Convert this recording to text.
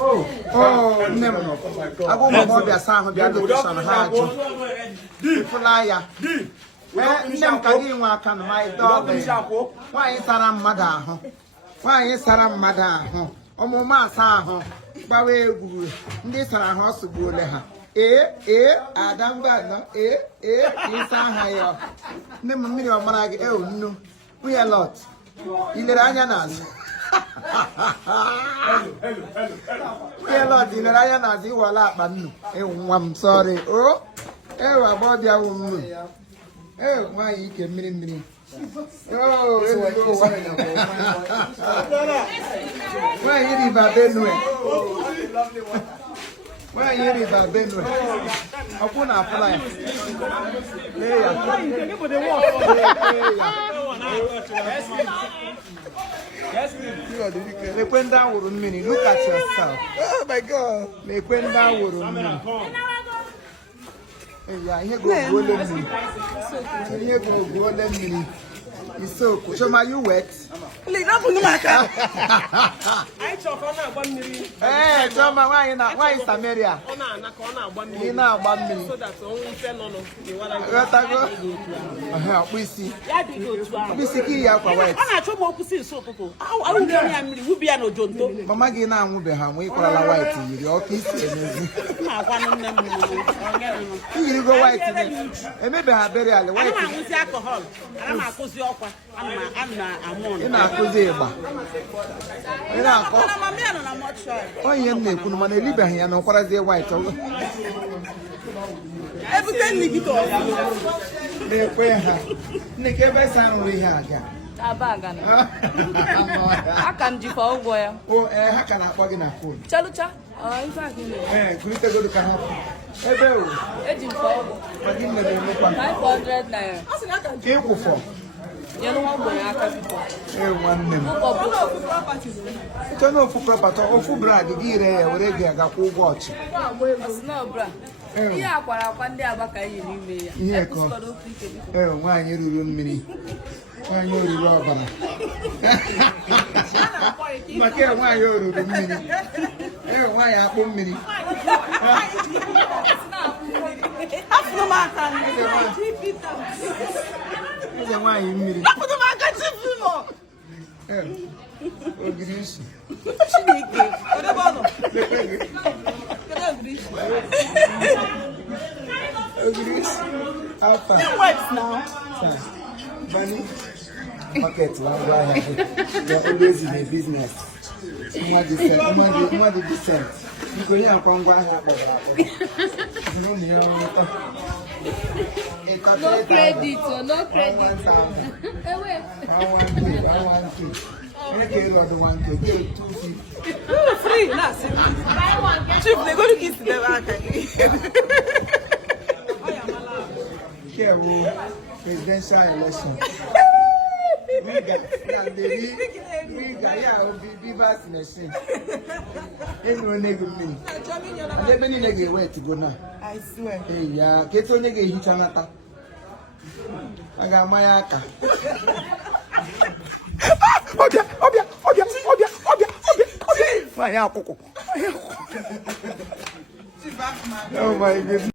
Oh, never. I go more be a sound of the other person. Fulaya. Them can work on my dog. Why is Sarah Mada? Why is Sarah Mada? Mama Saho. Bawe, this are a house to go there. Adam Bana, Lisa. Never million of Marag. Oh, no. We are a lot. In the Rayanas. We are a lot in the Rayanas. You are up, I'm sorry. Oh, about your woman. Oh, why you can me? Oh, why you leave a Benue? Why you leave a Benue? Upon a fly. They went down with a minute. Look at yourself. Oh my God. They went down with a minute. Yeah, here go golden minute. Here go golden minute. It's so cool. So, are you wet? I hey, Toma, why is Samaria? You know, 1 minute. So that's only 10 on we see. We see here for white. Mama Gina will be home. We call her white. Your kiss. You go white. And maybe I bury all the white. Alcohol. I'm not oh, you make no money, live here, no, what is the white? Everything you do. Nick, every sound we have. I can't do for boy. Oh, how can I plug in a phone? Chalucha? Oh, in fact, good to go to Canada. Edging for 500 naira. Careful for. You know what I can 1 minute. Turn off for property or for brag, dear, whatever I got for watch. No, bra. Yeah, what I want there back in me. Yeah, why you do me? Why you do rubber? My care, why you do me? Why I put me? Why you mean? I put the market oh, Greece. How far? It works now. Bunny? Market, they're always in a business. What is it? You go here and come back. No credit, no credit. Free, that's it. Chief, they're going to kiss them out. Presidential election. We got be vaccination. Ain't no nigga me. They many nigga where to go now. I swear. Hey, yeah, get on nigga hit another. I got my aka. Obia. Oh my goodness.